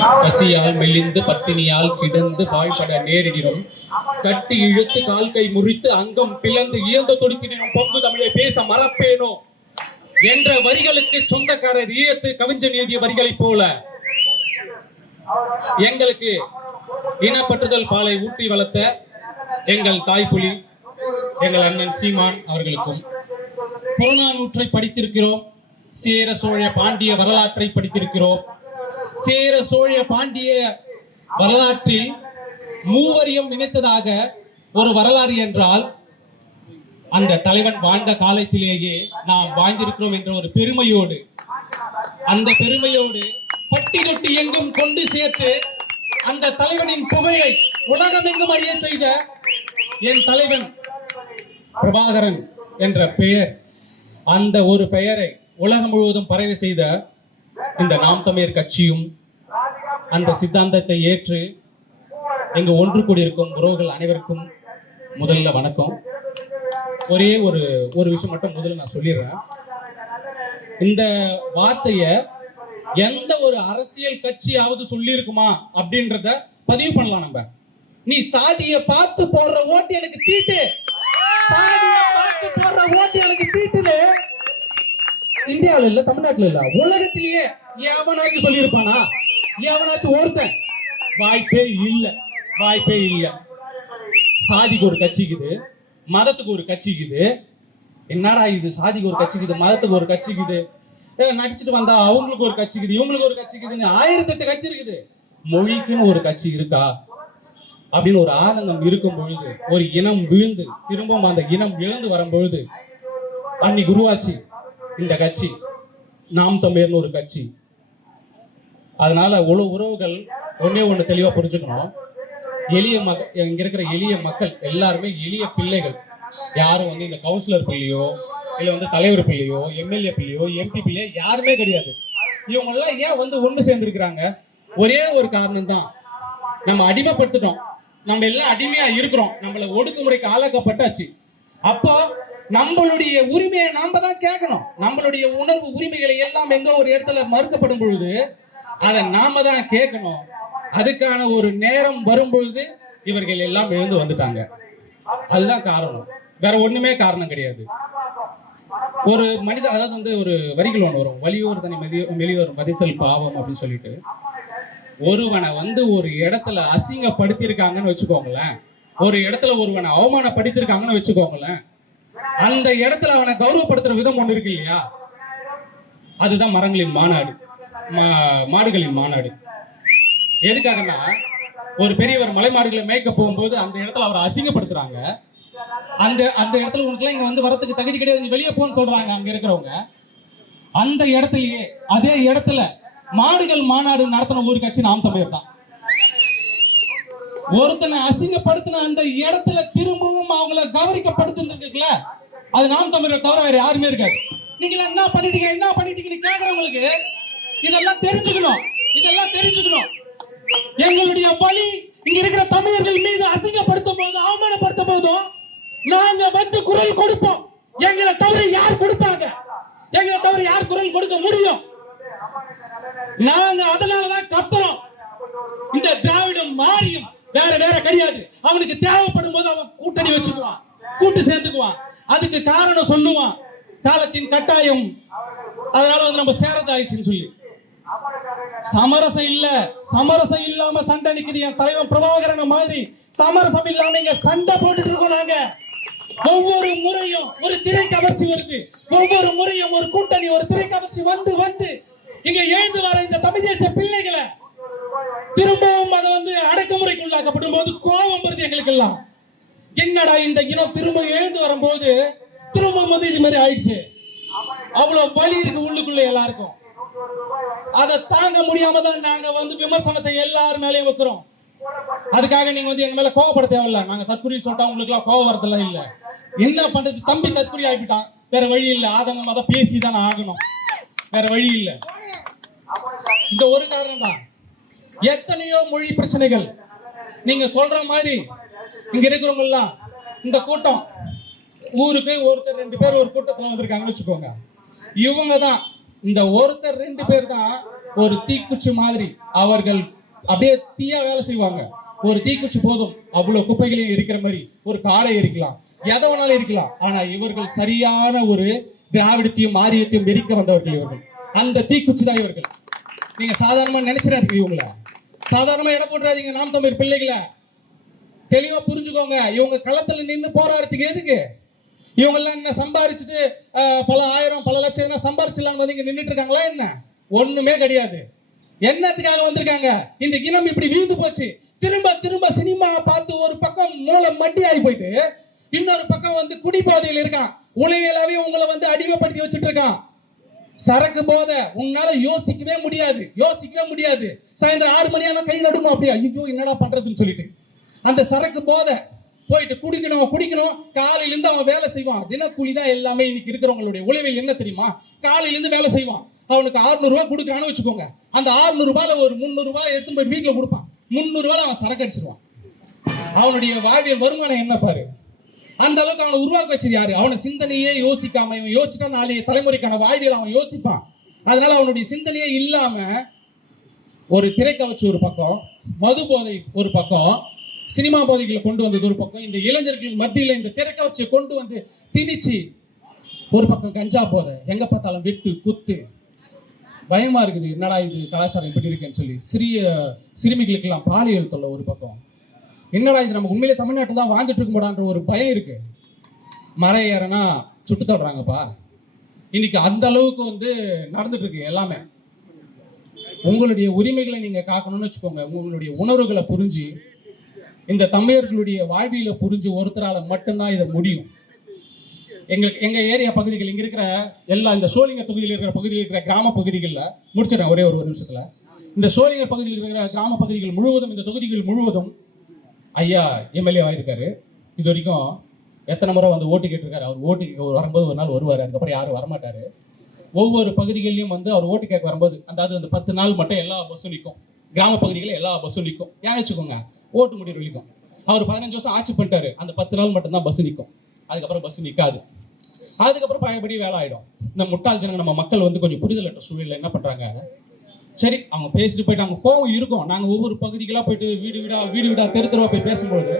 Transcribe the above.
பசியால் மெலிந்து பட்டினியால் கிடந்து வாய்ப்பட நேரிடினும் கட்டி இழுத்து கால் கை முறித்து அங்கம் பிளந்து இயந்த தொடுத்தினும் பொங்கு தமிழை பேச மறப்பேனோ என்ற வரிகளுக்கு சொந்தக்காரர் ஈழத்து கவிஞன் எழுதிய வரிகளைப் போல எங்களுக்கு இனப்பற்றுதல் பாலை ஊற்றி வளர்த்த எங்கள் தாய்ப்புலி எங்கள் அண்ணன் சீமான் அவர்களுக்கும் புறநானூற்றை படித்திருக்கிறோம், சேர சோழ பாண்டிய வரலாற்றை படித்திருக்கிறோம். சேர சோழ பாண்டிய வரலாற்றில் மூவரையும் இணைத்ததாக ஒரு வரலாறு என்றால் அந்த தலைவன் வாழ்ந்த காலத்திலேயே நாம் வாழ்ந்திருக்கிறோம் என்ற ஒரு பெருமையோடு, அந்த பெருமையோடு பட்டி தொட்டி எங்கும் கொண்டு சேர்த்து அந்த தலைவனின் புகழை உலகம் எங்கும் அறிய செய்த என் தலைவன் பிரபாகரன் என்ற பெயர், அந்த ஒரு பெயரை உலகம் முழுவதும் பரவி செய்த இந்த நாம் தமிழர் கட்சியும் அந்த சித்தாந்தத்தை ஏற்று எங்க ஒன்று கூடியிருக்கும் உறவுகள் அனைவருக்கும் முதல்ல வணக்கம். ஒரே ஒரு விஷயம் மட்டும் முதல்ல நான் சொல்லிடுறேன். இந்த வார்த்தைய எந்த ஒரு அரசியல் கட்சியாவது சொல்லி இருக்குமா அப்படின்றத பதிவு பண்ணலாம். நம்ம நீ சாதிய பார்த்து போடுற ஓட்டு எனக்கு தீட்டு, சாதிய பார்த்து போடுற ஓட்டு எனக்கு தீட்டுன்னு இந்தியாவில் இல்ல, தமிழ்நாட்டில் இல்ல, உலகத்திலேயே எவனாச்சும் சொல்லி இருப்பானா? எவனாச்சும் ஒருத்தன்? வாய்ப்பே இல்லை, வாய்ப்பே இல்லை. சாதிக்கு ஒரு கட்சிக்குது, மதத்துக்கு ஒரு கட்சிக்குது. என்னடா இது, சாதிக்கு ஒரு கட்சிக்குது, மதத்துக்கு ஒரு கட்சிக்குது, நடிச்சுட்டு வந்தா அவங்களுக்கு ஒரு கட்சிக்குது, இவங்களுக்கு ஒரு கட்சிக்குதுன்னு 1008 கட்சி இருக்குது. மொழிக்குன்னு ஒரு கட்சி இருக்கா அப்படின்னு ஒரு ஆதங்கம் இருக்கும் பொழுது, ஒரு இனம் வீழ்ந்து திரும்பவும் அந்த இனம் எழுந்து வரும் பொழுது அன்னைக்கு உருவாச்சு இந்த கட்சி, நாம் தமிழர்னு ஒரு கட்சி. அதனால உறவுகள் ஒன்னே ஒண்ணு தெளிவா புரிஞ்சுக்கணும். எளிய இங்க இருக்கிற எளிய மக்கள் எல்லாருமே எளிய பிள்ளைகள். யாரும் வந்து இந்த கவுன்சிலர் பிள்ளையோ இல்ல வந்து தலைவர் பிள்ளையோ எம்எல்ஏ பிள்ளையோ எம்பி பிள்ளையோ யாருமே கிடையாது. இவங்க எல்லாம் ஏன் வந்து ஒண்ணு சேர்ந்திருக்கிறாங்க? ஒரே ஒரு காரணம் தான், நம்ம அடிமைப்படுத்திட்டோம். நம்ம எல்லாம் அடிமையா இருக்கிறோம், நம்மள ஒடுக்குமுறைக்கு ஆளாக்கப்பட்டாச்சு. அப்போ நம்மளுடைய உரிமையை நாம தான் கேட்கணும். நம்மளுடைய உணர்வு உரிமைகளை எல்லாம் எங்க ஒரு இடத்துல மறுக்கப்படும் பொழுது அதை நாம தான் கேட்கணும். அதுக்கான ஒரு நேரம் வரும்பொழுது இவர்கள் எல்லாம் எழுந்து வந்துட்டாங்க. அதுதான் காரணம், வேற ஒண்ணுமே காரணம் கிடையாது. ஒரு மனித, அதாவது வந்து ஒரு வரிகள் ஒன்று வரும், வலியோர் தனி மெலியோர் மதித்தல் பாவம் அப்படின்னு சொல்லிட்டு, ஒருவனை வந்து ஒரு இடத்துல அசிங்கப்படுத்தியிருக்காங்கன்னு வச்சுக்கோங்களேன், ஒரு இடத்துல ஒருவனை அவமானப்படுத்திருக்காங்கன்னு வச்சுக்கோங்களேன், அந்த இடத்துல அவனை கௌரவப்படுத்துற விதம் ஒன்று இருக்கு இல்லையா, அதுதான் மரங்களின் மாநாடு, மாடுகளின் மாநாடு. எதுக்காகன்னா, ஒரு பெரியவர் மலை மாடுகளை மேய்க்க போகும்போது அந்த இடத்துல அவரை அசிங்கப்படுத்துறாங்க. அந்த இடத்துல உனக்குலாம் இங்க வந்து வரதுக்கு தகுதி கிடையாது, நீ வெளியே போன்னு சொல்றாங்க அங்க இருக்கிறவங்க. அந்த இடத்துலயே அதே இடத்துல மாடுகள் மாநாடு நடத்தின ஒரு கட்சி நாம் தமிழர் தான். ஒருத்தனை அசிங்கப்படுத்தின அந்த இடத்துல திரும்பவும் அவங்கள கௌரவிக்கப்படுத்துறதுக்குல அது நாம் தமிழர் தவிர வேற யாருமே இருக்காது. நீங்க என்ன பண்ணிட்டீங்கன்னு கேக்குறவங்களுக்கு இதெல்லாம் தெரிஞ்சுக்கணும், இதெல்லாம் தெரிஞ்சுக்கணும். எங்களுடைய வழி இங்க இருக்கிற தமிழர்கள் மீது அசிங்கப்படுத்தும் போது, அவமானப்படுத்தும் போதும் நாங்க வந்து குரல் கொடுப்போம். எங்களை தவிர யார் கொடுப்பாங்க? எங்களை தவிர யார் குரல் கொடுக்க முடியும்? நாங்க அதனாலதான் கத்துறோம். இந்த திராவிடம் மாறியும் வேற வேற கிடையாது. அவனுக்கு தேவைப்படும் போது அவன் கூட்டணி வச்சுக்குவான், கூட்டு சேர்த்துக்குவான், அதுக்கு காரணம் சொல்லுவான், காலத்தின் கட்டாயம். அதனால வந்து நம்ம சேரதாயிடுச்சுன்னு சொல்லி சமரசம் இல்ல, சமரசம் இல்லாம சண்டை நிக்குது. என் தலைவன் பிரபாகரன் மாதிரி சமரசம் இல்லாம இங்க சண்டை போட்டுட்டு இருக்கோம். நாங்க ஒவ்வொரு முறையும் ஒரு திரை கவர்ச்சி வருது, ஒவ்வொரு முறையும் ஒரு கூட்டணி ஒரு திரை கவர்ச்சி வந்து வந்து இங்க எழுந்து வர இந்த தமிழ் தேசிய பிள்ளைகளை திரும்பவும் அதை வந்து அடக்குமுறைக்குள்ளாக்கப்படும் போது கோபம் வருது எங்களுக்கு எல்லாம். என்னடா இந்த இனம் திரும்ப எழுந்து வரும்போது திரும்பவும் வந்து இது மாதிரி ஆயிடுச்சு. அவ்வளவு வலி இருக்கு உள்ளுக்குள்ள எல்லாருக்கும். அதை தாங்க முடியாம தான் நாங்க வந்து விமர்சனத்தை எல்லாரும் மேலேயும் வைக்கிறோம். அதுக்காக நீங்க வந்து எங்க மேல கோவப்பட தேவையில்லை. நாங்க தற்கொலை சொல்லிட்டா உங்களுக்கு எல்லாம் கோவம் வரதெல்லாம் இல்ல. என்ன பண்றது, தம்பி தற்கொலை ஆகிட்டான், வேற வழி இல்ல, ஆதங்கம் அதை பேசிதான் ஆகணும், வேற வழி இல்ல. இந்த ஒரு காரணம் தான். எத்தனையோ மொழி பிரச்சனைகள் நீங்க சொல்ற மாதிரி இங்க இருக்கிறவங்க எல்லாம் இந்த கூட்டம் ஊருக்கு ஒருத்தர் 2 பேர் ஒரு கூட்டத்துல வந்திருக்காங்கன்னு வச்சுக்கோங்க. இவங்க தான், இந்த ஒருத்தர் 2 பேர் தான் ஒரு தீக்குச்சி மாதிரி அவர்கள் அப்படியே தீயா வேலை செய்வாங்க. ஒரு தீக்குச்சி போதும் அவ்வளவு குப்பைகளையும் இருக்கிற மாதிரி, ஒரு காடை இருக்கலாம், எதை வேணாலும் இருக்கலாம். ஆனா இவர்கள் சரியான ஒரு திராவிடத்தையும் ஆரியத்தையும் எரிக்க வந்தவர்கள் இவர்கள். அந்த தீக்குச்சி தான் இவர்கள். நீங்க சாதாரணமா நினைச்சிடாதீங்க, இவங்கள சாதாரணமா இடம் போட்டுறாதீங்க. நாம் தமிழ் பிள்ளைகளை தெளிவா புரிஞ்சுக்கோங்க. இவங்க களத்துல நின்று போராடுறதுக்கு எதுக்கு? இவங்க எல்லாம் என்ன சம்பாரிச்சுட்டு பல ஆயிரம் பல லட்சம் சம்பாரிச்சிடலாம்னு வந்து இங்க நின்றுட்டு இருக்காங்களா என்ன? ஒண்ணுமே கிடையாது. என்னத்துக்காக வந்திருக்காங்க? இந்த இனம் இப்படி வீழ்ந்து போச்சு. திரும்ப திரும்ப சினிமா பார்த்து ஒரு பக்கம் மூளை மட்டி ஆகி போயிட்டு இன்னொரு பக்கம் வந்து குடிபோதையில் இருக்கான். உளவியலாவே உங்களை வந்து அடிமைப்படுத்தி வச்சுட்டு இருக்கான். சரக்கு போதை உன்னால யோசிக்கவே முடியாது, யோசிக்கவே முடியாது. சாயந்தரம் 6 மணி ஆனா கை நடுமா அப்படியே, ஐயோ என்னடா பண்றதுன்னு சொல்லிட்டு அந்த சரக்கு போதை போயிட்டு குடிக்கணும். காலையில இருந்து அவன் வேலை செய்வான். தினக்கூலி தான் எல்லாமே. இன்னைக்கு இருக்கிறவங்களுடைய உளவியல் என்ன தெரியுமா? காலையில இருந்து வேலை செய்வான். அவனுக்கு 600 ரூபாய் கொடுக்குறான்னு வச்சுக்கோங்க. அந்த 600 ரூபாயில ஒரு 300 ரூபாய் எடுத்து போய் வீட்டுல கொடுப்பான். 300 ரூபாயில அவன் சரக்கு அடிச்சிருவான். அவனுடைய வாழ்வியல் வருமானம் என்ன பாரு. அந்த அளவுக்கு அவனை உருவாக்க வச்சது யாரு? அவனை சிந்தனையே யோசிக்காம, இவன் யோசிச்சா நாளைய தலைமுறைக்கான வாழ்வியல் அவன் யோசிப்பான். அதனால அவனுடைய சிந்தனையே இல்லாம ஒரு திரைக்கவர்ச்சி ஒரு பக்கம், மது போதை ஒரு பக்கம், சினிமா போதைகளை கொண்டு வந்தது ஒரு பக்கம், இந்த இளைஞர்கள் மத்தியில இந்த திரைக்கவர்ச்சியை கொண்டு வந்து திணிச்சு ஒரு பக்கம் கஞ்சா போதை, எங்க பார்த்தாலும் வெட்டு குத்து. பயமா இருக்குது, என்னடா இது கலாச்சாரம் எப்படி இருக்குன்னு சொல்லி. சிறுமிகளுக்கு எல்லாம் பாலியல் தொல்லை ஒரு பக்கம். என்னடா இது நம்ம உண்மையிலே தமிழ்நாட்டில் தான் வாழ்ந்துட்டு இருக்க மாட்டான்ற ஒரு பயம் இருக்கு. மரம் ஏறனா சுட்டு தள்ளுறாங்கப்பா. இன்னைக்கு அந்த அளவுக்கு வந்து நடந்துட்டு இருக்கு எல்லாமே. உங்களுடைய உரிமைகளை நீங்க காக்கணும்னு வச்சுக்கோங்க. உங்களுடைய உணர்வுகளை புரிஞ்சு, இந்த தமிழர்களுடைய வாழ்வியலை புரிஞ்சு ஒருத்தரால மட்டும்தான் இதை முடியும். எங்க ஏரியா பகுதிகள், இங்க இருக்கிற எல்லா இந்த சோளிங்கர் தொகுதியில் இருக்கிற பகுதியில் இருக்கிற கிராம பகுதிகளில் முடிச்சிடறேன் ஒரே ஒரு நிமிஷத்துல. இந்த சோளிங்கர் பகுதியில் இருக்கிற கிராம பகுதிகள் முழுவதும், இந்த தொகுதிகள் முழுவதும் ஐயா எம்எல்ஏ ஆயிருக்காரு. இது வரைக்கும் எத்தனை முறை வந்து ஓட்டு கேட்டிருக்காரு. அவர் ஓட்டு வரும்போது ஒரு நாள் வருவார், அதுக்கப்புறம் யாரும் வரமாட்டாரு. ஒவ்வொரு பகுதிகளிலும் வந்து அவர் ஓட்டு கேட்க வரும்போது, அதாவது அந்த 10 நாள் மட்டும் எல்லா பஸ்ஸும் நிற்கும். கிராம பகுதிகளில் எல்லா பஸ்ஸும் நிற்கும். ஏன் வச்சுக்கோங்க, ஓட்டு முடிவு வலிக்கும். அவர் 15 வருஷம் ஆட்சி பண்ணிட்டாரு. அந்த 10 நாள் மட்டும்தான் பஸ் நிற்கும், அதுக்கப்புறம் பஸ் நிற்காது. அதுக்கப்புறம் பழையபடி வேலை ஆகிடும். இந்த முட்டாள் ஜனங்க, நம்ம மக்கள் வந்து கொஞ்சம் புரிதலற்ற சூழலில் என்ன பண்ணுறாங்க, சரி அவங்க பேசிட்டு போயிட்டு அவங்க கோவம் இருக்கும். நாங்கள் ஒவ்வொரு பகுதிகளாக போயிட்டு வீடு வீடா தெரு தெருவா போய் பேசும்போது